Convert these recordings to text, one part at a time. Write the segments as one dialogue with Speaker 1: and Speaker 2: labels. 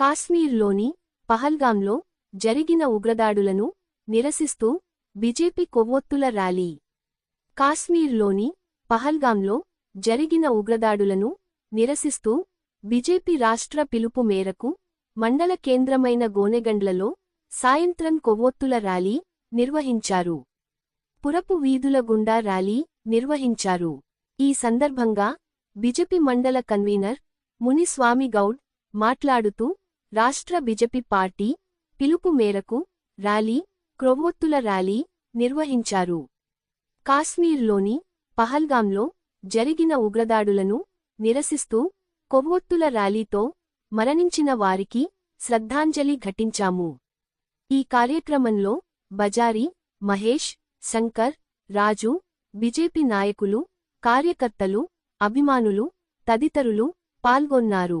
Speaker 1: కాశ్మీర్లోని పహల్గాంలో జరిగిన ఉగ్రదాడులను నిరసిస్తూ బీజేపీ కొవ్వొత్తుల ర్యాలీ. కాశ్మీర్లోని పహల్గాంలో జరిగిన ఉగ్రదాడులను నిరసిస్తూ బీజేపీ రాష్ట్ర పిలుపు మేరకు మండల కేంద్రమైన గోనెగండ్లలో సాయంత్రం కొవ్వొత్తుల ర్యాలీ నిర్వహించారు. పురపు వీధుల గుండా ర్యాలీ నిర్వహించారు. ఈ సందర్భంగా బిజెపి మండల కన్వీనర్ మునిస్వామి గౌడ్ మాట్లాడుతూ రాష్ట్ర బిజెపి పార్టీ పిలుపు మేరకు ర్యాలీ క్రొవ్వొత్తుల ర్యాలీ నిర్వహించారు. కాశ్మీర్లోని పహల్గాంలో జరిగిన ఉగ్రదాడులను నిరసిస్తూ కొవ్వొత్తుల ర్యాలీతో మరణించిన వారికి శ్రద్ధాంజలి ఘటించాము. ఈ కార్యక్రమంలో బజారి మహేష్ శంకర్ రాజు బిజెపి నాయకులు కార్యకర్తలు అభిమానులు తదితరులు పాల్గొన్నారు.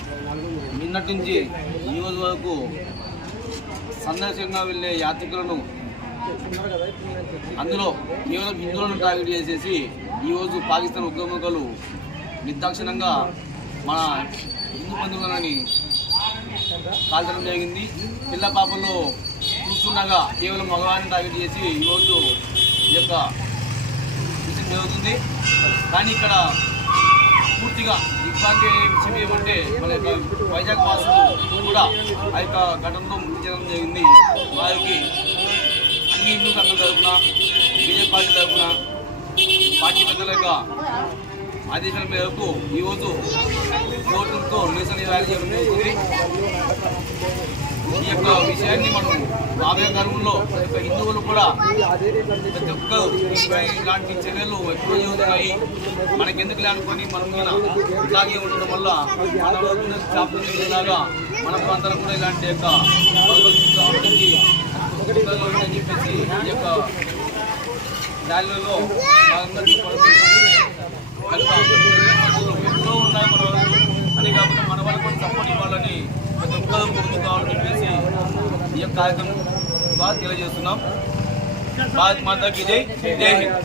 Speaker 2: నిన్నటి నుంచి ఈ రోజు వరకు సందర్శకంగా వెళ్ళే యాత్రికులను అందులో కేవలం హిందువులను టార్గెట్ చేసేసి ఈరోజు పాకిస్తాన్ ఉగ్రముఖలు నిర్దాక్షిణంగా మన హిందూ బంధువులని కాల్చడం జరిగింది. పిల్ల పాపలు చూస్తుండగా కేవలం మగవాడిని టార్గెట్ చేసి ఈరోజు ఈ యొక్క విషయం జరుగుతుంది. కానీ ఇక్కడ పూర్తిగా ఇబ్బంది విషయం ఏమంటే మన యొక్క వైజాగ్ వాసులు కూడా ఆ యొక్క ఘటనతో మృతి చెందడం జరిగింది. వారికి అన్ని హిందూ సంఘం తరఫున బీజేపీ పార్టీ తరఫున పార్టీ పెద్దల యొక్క ఆదేశాల మేరకు ఈరోజు కోర్టు నిరసన కుదిరి ఈ యొక్క విషయాన్ని మనం రాబోయే కాలంలో హిందువులు కూడా ప్రతి ఒక్కరు ఇలాంటి చర్యలు ఎక్కువ జరుగుతున్నాయి మనకెందుకు అనుకొని మనం మీద ఇలాగే ఉండడం వల్ల మన రోజున చాపులాగా మన ప్రాంతాలు కూడా ఇలాంటి యొక్క అని చెప్పేసి ఈ యొక్క ర్యాలీలో భాగంగా కనుక ఎప్పుడో ఉన్నాయి మన వాళ్ళు అని కాకుండా మన వాళ్ళకి కూడా సపోర్ట్ ఇవ్వాలని ప్రతి ఒక్కరు ముందుకు కావాలని చెప్పేసి ఈ యొక్క కార్యక్రమం తెలియజేస్తున్నాం. భారత్ మాతాకి జై. జై హింద్.